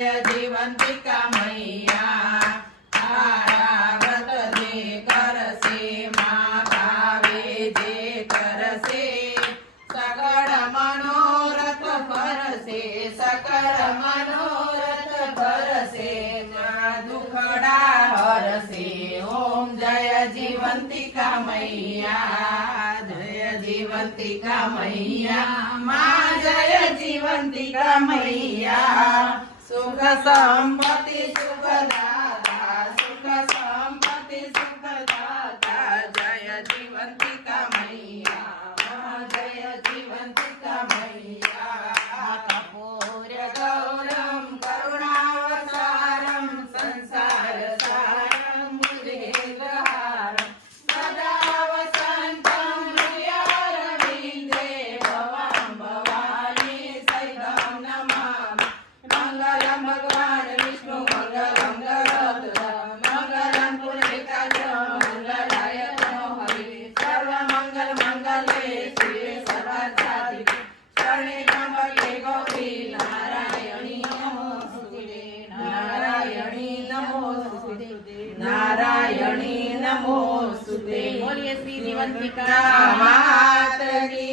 જીવંતિકા મૈયા તારા વ્રત જે કરશે મા ભાવે જે કરશે સકળ મનોરથ ફરશે સકળ મનોરથ ફરશે દુખડા હરશે ઓમ જય જીવંતિકા મૈયા જય જીવંતિકા મૈયા મા જય જીવંતિકા મૈયા सुख संपत्ति सुखदाता सुख संपत्ति सुखदाता जय जीवंतिका मैया जय जीवंतिका मैया कपूर गौरम करुणावतारम संसार सारम मुरलीधरहारम सदा वसंतं हृदयारविन्दे भवां भवानी सहितं नमामि मंगलम भगवान विष्णु मंगलम गरुड़ मंगलम पुंडरीकाक्ष मंगलाय नमो हरि सर्व मंगल मंगले शिवे सर्वसाधिके शरणे त्र्यंबके गौरी नारायणी नमोस्तुते नारायणी नमोस्तुते नारायणी नमोस्तुते बोलिए श्री जीवंतिका मात की